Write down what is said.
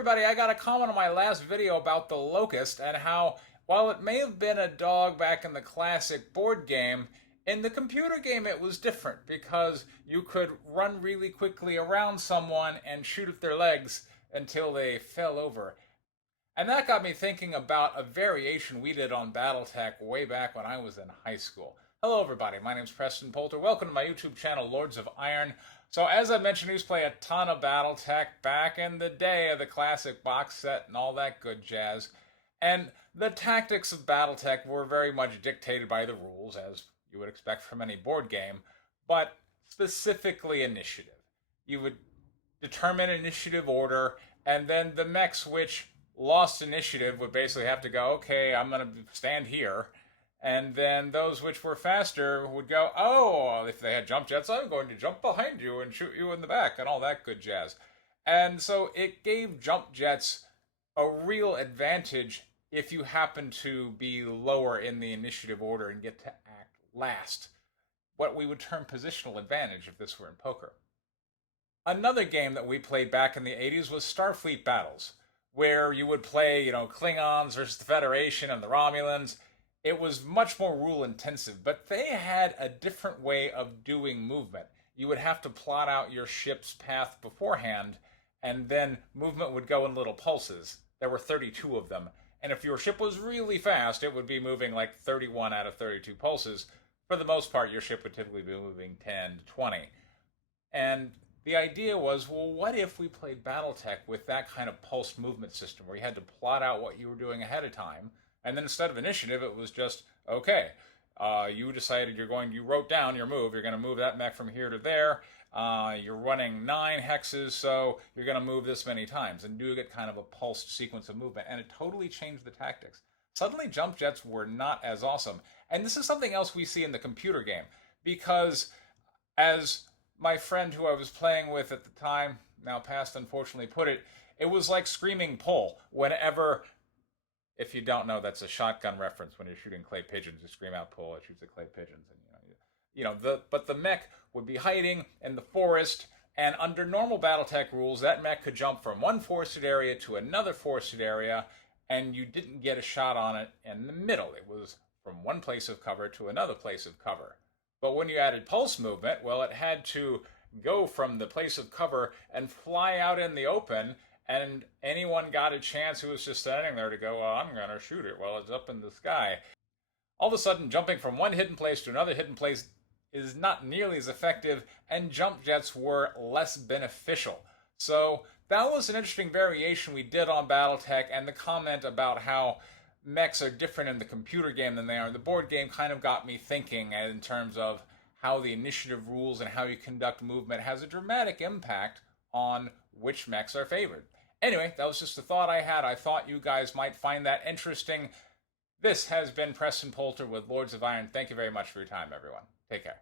everybody, I got a comment on my last video about the Locust and how, while it may have been a dog back in the classic board game, in the computer game it was different because you could run really quickly around someone and shoot at their legs until they fell over. And that got me thinking about a variation we did on Battletech way back when I was in high school. Hello everybody, my name's Preston Poulter. Welcome to my YouTube channel, Lords of Iron. So as I mentioned, I used to play a ton of Battletech back in the day of the classic box set and all that good jazz. And the tactics of Battletech were very much dictated by the rules, as you would expect from any board game, but specifically initiative. You would determine initiative order, and then the mechs which lost initiative would basically have to go, okay, I'm going to stand here. And then those which were faster would go, oh, if they had jump jets, I'm going to jump behind you and shoot you in the back and all that good jazz. And so it gave jump jets a real advantage if you happen to be lower in the initiative order and get to act last. What we would term positional advantage if this were in poker. Another game that we played back in the 80s was Starfleet Battles, where you would play, Klingons versus the Federation and the Romulans. It was much more rule intensive, but they had a different way of doing movement. You would have to plot out your ship's path beforehand, and then movement would go in little pulses. There were 32 of them. And if your ship was really fast, it would be moving like 31 out of 32 pulses. For the most part, your ship would typically be moving 10 to 20. And the idea was, well, what if we played Battletech with that kind of pulsed movement system where you had to plot out what you were doing ahead of time, and then instead of initiative, it was just, okay, you decided you wrote down your move, you're going to move that mech from here to there, you're running 9 hexes, so you're going to move this many times, and do get kind of a pulsed sequence of movement, and it totally changed the tactics. Suddenly, jump jets were not as awesome, and this is something else we see in the computer game, because as my friend who I was playing with at the time, now passed unfortunately, put it, it was like screaming pull whenever... If you don't know, that's a shotgun reference. When you're shooting clay pigeons, you scream out pull, it shoots at clay pigeons. And but the mech would be hiding in the forest, and under normal Battletech rules, that mech could jump from one forested area to another forested area, and you didn't get a shot on it in the middle. It was from one place of cover to another place of cover. But when you added pulse movement, well, it had to go from the place of cover and fly out in the open, and anyone got a chance who was just standing there to go, well, I'm going to shoot it while it's up in the sky. All of a sudden, jumping from one hidden place to another hidden place is not nearly as effective, and jump jets were less beneficial. So that was an interesting variation we did on Battletech, and the comment about how mechs are different in the computer game than they are in the board game kind of got me thinking in terms of how the initiative rules and how you conduct movement has a dramatic impact on which mechs are favored. Anyway, that was just a thought I had. I thought you guys might find that interesting. This has been Preston Poulter with Lords of Iron. Thank you very much for your time, everyone. Take care.